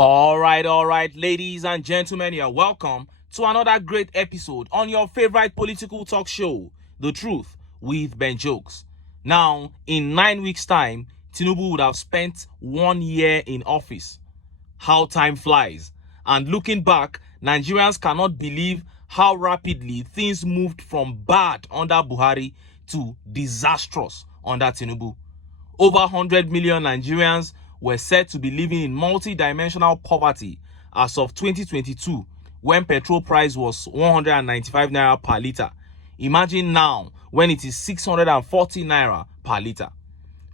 All right, ladies and gentlemen, you're welcome to another great episode on your favorite political talk show, The Truth with Ben Jokes. Now, in 9 weeks' time, TINUBU would have spent 1 year in office. How time flies. And looking back, Nigerians cannot believe how rapidly things moved from bad under Buhari to disastrous under TINUBU. Over 100 million Nigerians were said to be living in multi-dimensional poverty as of 2022, when petrol price was 195 naira per litre. Imagine now when it is 640 naira per litre.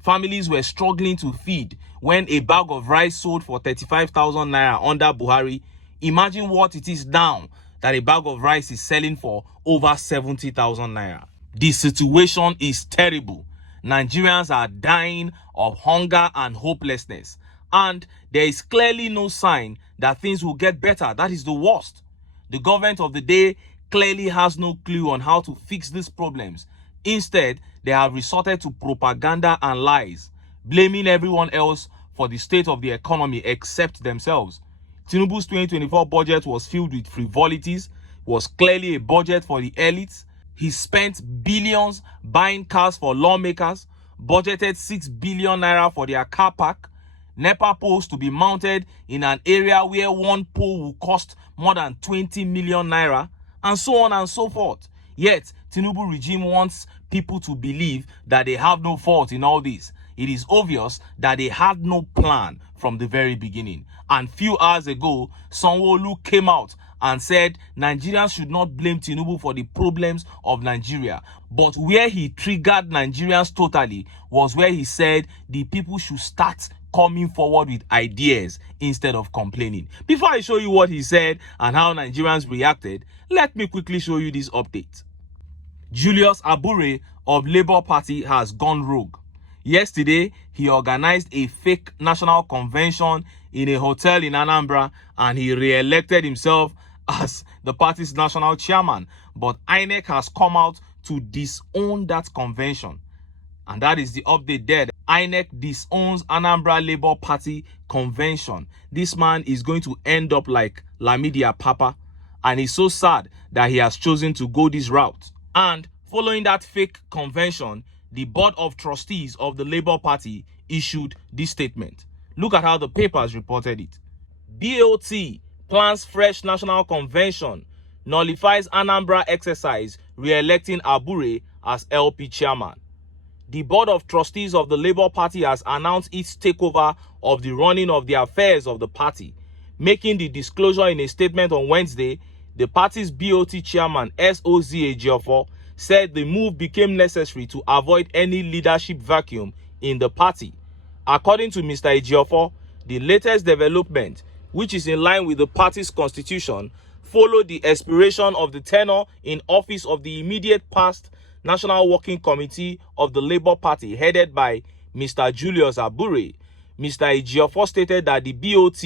Families were struggling to feed when a bag of rice sold for 35,000 naira under Buhari. Imagine what it is now that a bag of rice is selling for over 70,000 naira. The situation is terrible. Nigerians are dying of hunger and hopelessness, and there is clearly no sign that things will get better. That is the worst. The government of the day clearly has no clue on how to fix these problems. Instead, they have resorted to propaganda and lies, blaming everyone else for the state of the economy except themselves. Tinubu's 2024 budget was filled with frivolities, was clearly a budget for the elites. He spent billions buying cars for lawmakers, budgeted 6 billion naira for their car park, NEPA poles to be mounted in an area where one pole will cost more than 20 million naira, and so on and so forth. Yet, Tinubu regime wants people to believe that they have no fault in all this. It is obvious that they had no plan from the very beginning. And few hours ago, SANWO came out and said Nigerians should not blame Tinubu for the problems of Nigeria. But where he triggered Nigerians totally was where he said the people should start coming forward with ideas instead of complaining. Before I show you what he said and how Nigerians reacted, let me quickly show you this update. Julius ABURE of Labour Party has gone rogue. Yesterday, he organized a fake national convention in a hotel in Anambra and he re-elected himself as the party's national chairman. But INEC has come out to disown that convention. And that is the update there. INEC disowns Anambra Labour Party convention. This man is going to end up like Lamidia Papa. And he's so sad that he has chosen to go this route. And following that fake convention, the board of trustees of the Labour Party issued this statement. Look at how the papers reported it. BOT plans fresh national convention, nullifies Anambra exercise, re-electing ABURE as LP chairman. The board of trustees of the Labour Party has announced its takeover of the running of the affairs of the party. Making the disclosure in a statement on Wednesday, the party's BOT chairman SOZ Ejiofor said the move became necessary to avoid any leadership vacuum in the party. According to Mr. Ejiofor, the latest development, which is in line with the party's constitution, followed the expiration of the tenure in office of the immediate past National Working Committee of the Labour Party headed by Mr. Julius ABURE. Mr. Ejiofor stated that the BOT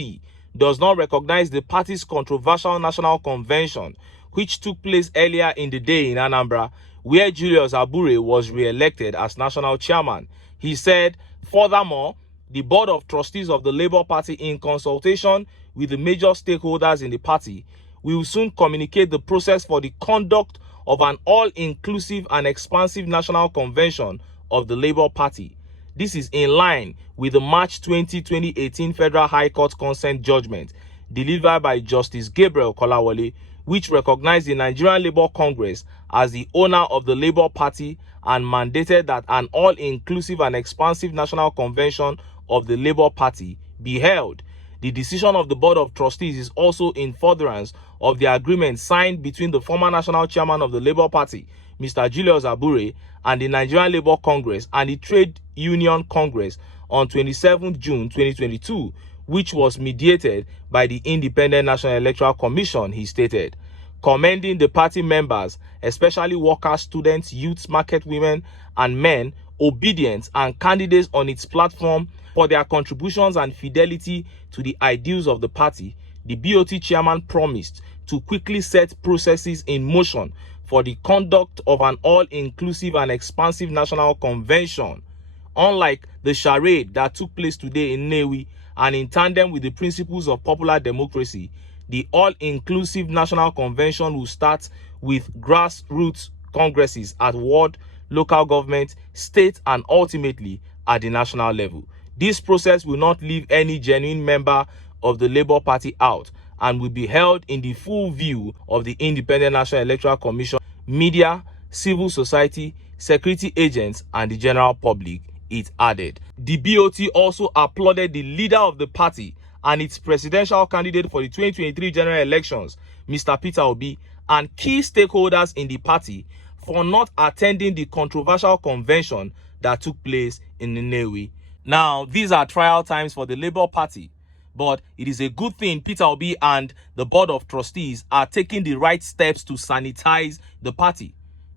does not recognize the party's controversial national convention, which took place earlier in the day in Anambra, where Julius ABURE was re-elected as national chairman. He said, furthermore, the board of trustees of the Labour Party, in consultation with the major stakeholders in the party, will soon communicate the process for the conduct of an all-inclusive and expansive national convention of the Labour Party. This is in line with the March 20, 2018 Federal High Court consent judgment delivered by Justice Gabriel Kolawole, which recognized the Nigerian Labour Congress as the owner of the Labour Party and mandated that an all-inclusive and expansive national convention of the Labour Party be held. The decision of the Board of Trustees is also in furtherance of the agreement signed between the former national chairman of the Labour Party, Mr. Julius ABURE, and the Nigerian Labour Congress and the Trade Union Congress on 27 June 2022, which was mediated by the Independent National Electoral Commission, he stated, commending the party members, especially workers, students, youths, market women, and men, obedient and candidates on its platform for their contributions and fidelity to the ideals of the party. The BOT chairman promised to quickly set processes in motion for the conduct of an all-inclusive and expansive national convention. Unlike the charade that took place today in Nnewi and in tandem with the principles of popular democracy, the all-inclusive national convention will start with grassroots congresses at ward, local government, state, and ultimately at the national level. This process will not leave any genuine member of the Labour Party out and will be held in the full view of the Independent National Electoral Commission, media, civil society, security agents, and the general public, it added. The BOT also applauded the leader of the party and its presidential candidate for the 2023 general elections, Mr. Peter Obi, and key stakeholders in the party for not attending the controversial convention that took place in Nnewi. Now, these are trial times for the Labour Party, but it is a good thing Peter Obi and the Board of Trustees are taking the right steps to sanitize the party.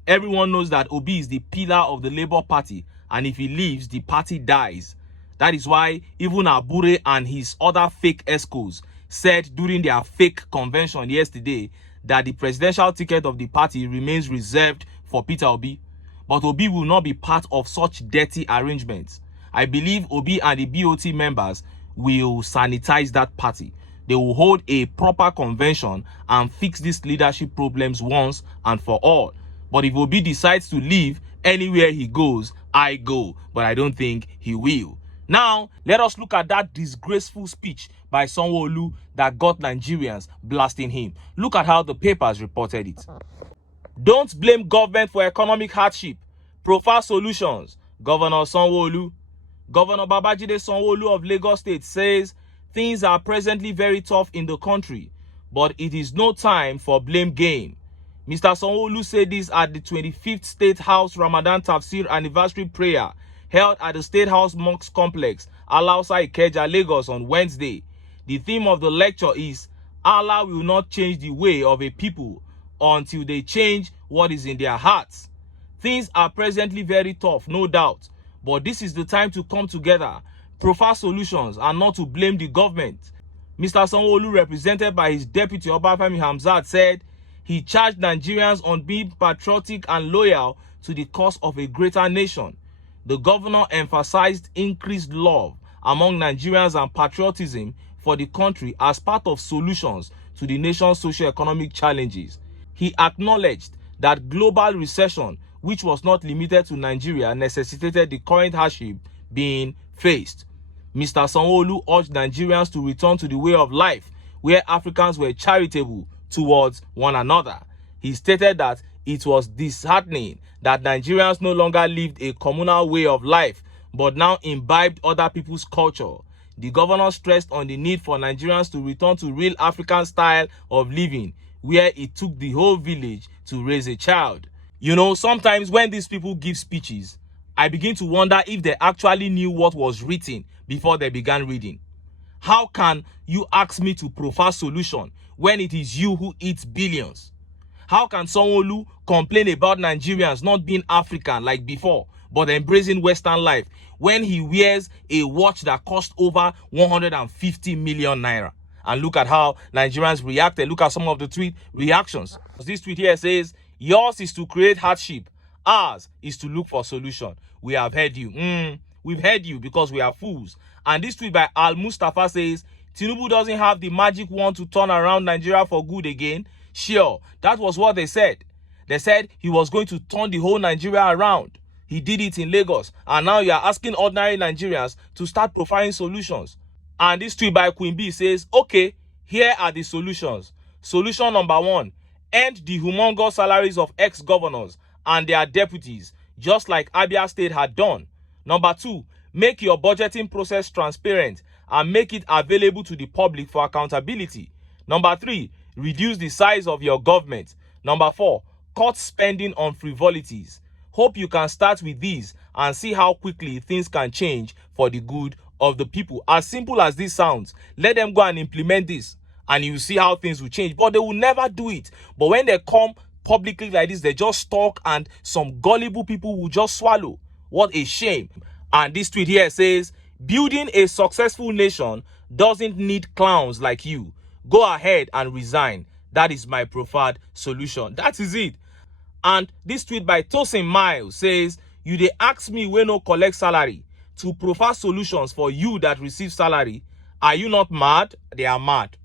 Everyone knows that Obi is the pillar of the Labour Party, and if he leaves, the party dies. That is why even ABURE and his other fake escorts said during their fake convention yesterday that the presidential ticket of the party remains reserved for Peter Obi. But Obi will not be part of such dirty arrangements. I believe Obi and the BOT members will sanitize that party. They will hold a proper convention and fix these leadership problems once and for all. But if Obi decides to leave, anywhere he goes, I go. But I don't think he will. Now, let us look at that disgraceful speech by SANWO that got Nigerians blasting him. Look at how the papers reported it. Don't blame government for economic hardship. Prefer solutions. Governor SANWO. Governor Babajide Sanwo-Olu of Lagos State says things are presently very tough in the country, but it is no time for blame game. Mr. Sanwo-Olu said this at the 25th State House Ramadan Tafsir anniversary prayer held at the State House Mosque Complex, Alausa Ikeja, Lagos on Wednesday. The theme of the lecture is Allah will not change the way of a people until they change what is in their hearts. Things are presently very tough, no doubt. But this is the time to come together, prefer solutions, and not to blame the government. Mr. Sanwo-Olu, represented by his deputy Obafemi Hamzat, said he charged Nigerians on being patriotic and loyal to the cause of a greater nation. The governor emphasized increased love among Nigerians and patriotism for the country as part of solutions to the nation's socio-economic challenges. He acknowledged that global recession, which was not limited to Nigeria, necessitated the current hardship being faced. Mr. Sanwo-Olu urged Nigerians to return to the way of life where Africans were charitable towards one another. He stated that it was disheartening that Nigerians no longer lived a communal way of life, but now imbibed other people's culture. The governor stressed on the need for Nigerians to return to real African style of living, where it took the whole village to raise a child. You know, sometimes when these people give speeches, I begin to wonder if they actually knew what was written before they began reading. How can you ask me to prefer solution when it is you who eats billions? How can Sanwo-Olu complain about Nigerians not being African like before, but embracing Western life when he wears a watch that cost over 150 million naira? And look at how Nigerians reacted. Look at some of the tweet reactions. This tweet here says, yours is to create hardship. Ours is to look for solution. We have heard you. We've heard you because we are fools. And this tweet by Al Mustafa says, TINUBU doesn't have the magic wand to turn around Nigeria for good again. Sure, that was what they said. They said he was going to turn the whole Nigeria around. He did it in Lagos. And now you are asking ordinary Nigerians to start providing solutions. And this tweet by Queen B says, okay, here are the solutions. Solution number 1, end the humongous salaries of ex-governors and their deputies, just like Abia State had done. Number 2, make your budgeting process transparent and make it available to the public for accountability. Number 3, reduce the size of your government. Number 4, cut spending on frivolities. Hope you can start with these and see how quickly things can change for the good of the people. As simple as this sounds, let them go and implement this and you see how things will change. But they will never do it. But when they come publicly like this, they just talk and some gullible people will just swallow. What a shame. And this tweet here says, building a successful nation doesn't need clowns like you. Go ahead and resign. That is my preferred solution. That is it. And this tweet by Tosin Miles says, you dey ask me when no collect salary to prefer solutions for you that receive salary. Are you not mad? They are mad.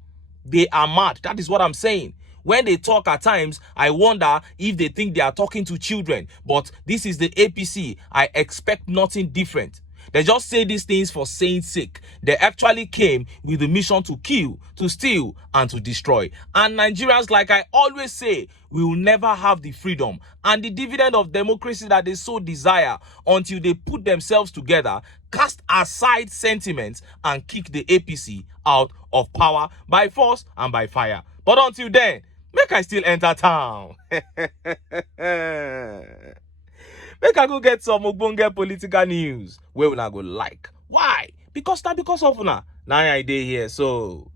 They are mad. That is what I'm saying. When they talk at times, I wonder if they think they are talking to children. But this is the APC. I expect nothing different. They just say these things for saying sake. They actually came with the mission to kill, to steal, and to destroy. And Nigerians, like I always say, will never have the freedom and the dividend of democracy that they so desire until they put themselves together, cast aside sentiments, and kick the APC out of power by force and by fire. But until then, make I still enter town. Make I go get some ogbonge political news where una go like. Why? Because of una. Now I dey here, so